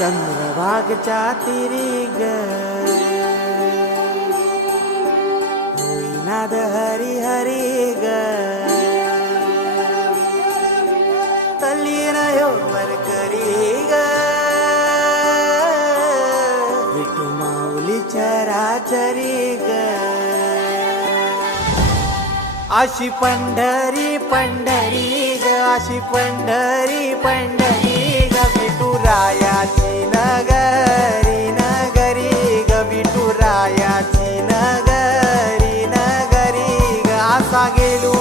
चंद्रभागच्या तिरी ग हरी हरी ग तल्लीन वर करी ग. विठू माऊली चराचरी ग. अशी पंढरी पंढरी ग अशी पंढरी पंढरी zagueiro.